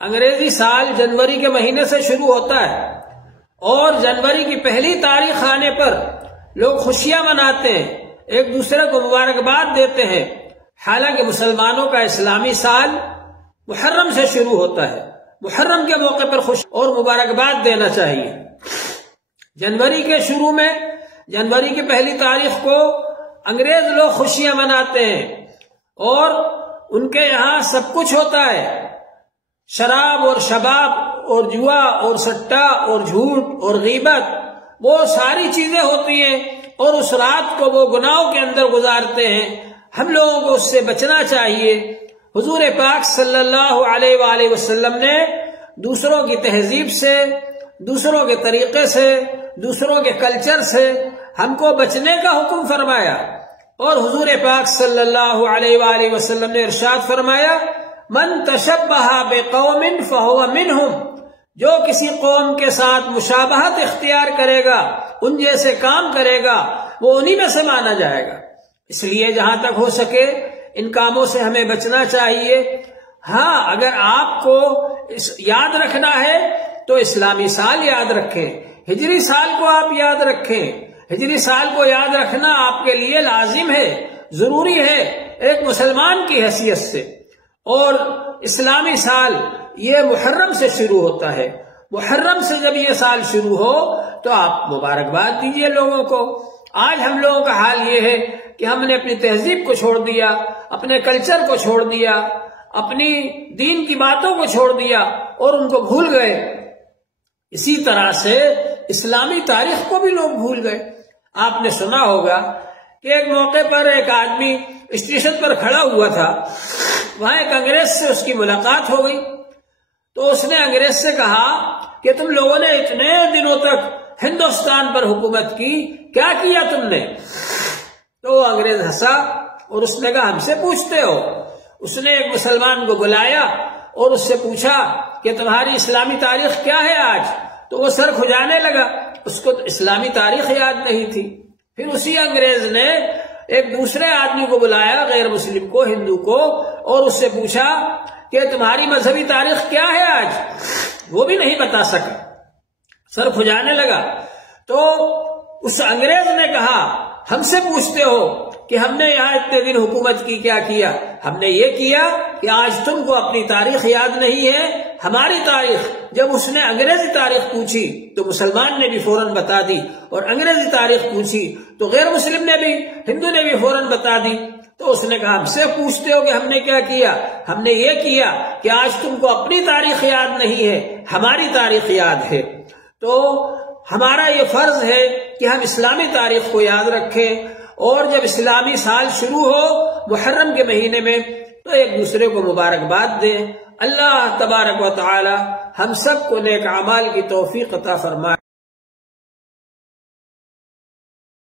انگریزی سال جنوری کے مہینے سے شروع ہوتا ہے اور جنوری کی پہلی تاریخ آنے پر لوگ خوشیاں مناتے ہیں، ایک دوسرے کو مبارکباد دیتے ہیں، حالانکہ مسلمانوں کا اسلامی سال محرم سے شروع ہوتا ہے۔ محرم کے موقع پر خوش اور مبارکباد دینا چاہیے۔ جنوری کے شروع میں، جنوری کی پہلی تاریخ کو انگریز لوگ خوشیاں مناتے ہیں اور ان کے یہاں سب کچھ ہوتا ہے، شراب اور شباب اور جوا اور سٹا اور جھوٹ اور غیبت، وہ ساری چیزیں ہوتی ہیں اور اس رات کو وہ گناہوں کے اندر گزارتے ہیں۔ ہم لوگوں کو اس سے بچنا چاہیے۔ حضور پاک صلی اللہ علیہ وآلہ وسلم نے دوسروں کی تہذیب سے، دوسروں کے طریقے سے، دوسروں کے کلچر سے ہم کو بچنے کا حکم فرمایا، اور حضور پاک صلی اللہ علیہ وآلہ وسلم نے ارشاد فرمایا، من تشبہ بقوم فہو منہم، جو کسی قوم کے ساتھ مشابہت اختیار کرے گا، ان جیسے کام کرے گا، وہ انہی میں سے مانا جائے گا۔ اس لیے جہاں تک ہو سکے ان کاموں سے ہمیں بچنا چاہیے۔ ہاں، اگر آپ کو یاد رکھنا ہے تو اسلامی سال یاد رکھیں، ہجری سال کو آپ یاد رکھیں۔ ہجری سال کو یاد رکھنا آپ کے لیے لازم ہے، ضروری ہے ایک مسلمان کی حیثیت سے۔ اور اسلامی سال یہ محرم سے شروع ہوتا ہے۔ محرم سے جب یہ سال شروع ہو تو آپ مبارکباد دیجئے لوگوں کو۔ آج ہم لوگوں کا حال یہ ہے کہ ہم نے اپنی تہذیب کو چھوڑ دیا، اپنے کلچر کو چھوڑ دیا، اپنی دین کی باتوں کو چھوڑ دیا اور ان کو بھول گئے۔ اسی طرح سے اسلامی تاریخ کو بھی لوگ بھول گئے۔ آپ نے سنا ہوگا کہ ایک موقع پر ایک آدمی اسٹیشن پر کھڑا ہوا تھا، وہاں ایک انگریز سے اس کی ملاقات ہو گئی، تو اس نے انگریز سے کہا کہ تم لوگوں نے اتنے دنوں تک ہندوستان پر حکومت کی، کیا کیا تم نے؟ تو وہ انگریز ہنسا اور اس نے کہا ہم سے پوچھتے ہو؟ اس نے ایک مسلمان کو بلایا اور اس سے پوچھا کہ تمہاری اسلامی تاریخ کیا ہے آج؟ تو وہ سر کھجانے لگا، اس کو اسلامی تاریخ یاد نہیں تھی۔ پھر اسی انگریز نے ایک دوسرے آدمی کو بلایا، غیر مسلم کو، ہندو کو، اور اس سے پوچھا کہ تمہاری مذہبی تاریخ کیا ہے آج؟ وہ بھی نہیں بتا سکا، سر کھجانے لگا۔ تو اس انگریز نے کہا ہم سے پوچھتے ہو کہ ہم نے یہاں اتنے دن حکومت کی، کیا کیا؟ ہم نے یہ کیا کہ آج تم کو اپنی تاریخ یاد نہیں ہے، ہماری تاریخ۔ جب اس نے انگریزی تاریخ پوچھی تو مسلمان نے بھی فوراً بتا دی، اور انگریزی تاریخ پوچھی تو غیر مسلم نے بھی، ہندو نے بھی فوراً بتا دی۔ تو اس نے کہا ہم سے پوچھتے ہو کہ ہم نے کیا کیا؟ ہم نے یہ کیا کہ آج تم کو اپنی تاریخ یاد نہیں ہے، ہماری تاریخ یاد ہے۔ تو ہمارا یہ فرض ہے کہ ہم اسلامی تاریخ کو یاد رکھیں، اور جب اسلامی سال شروع ہو محرم کے مہینے میں تو ایک دوسرے کو مبارکباد دیں۔ اللہ تبارک و تعالی ہم سب کو نیک اعمال کی توفیق عطا فرمائے۔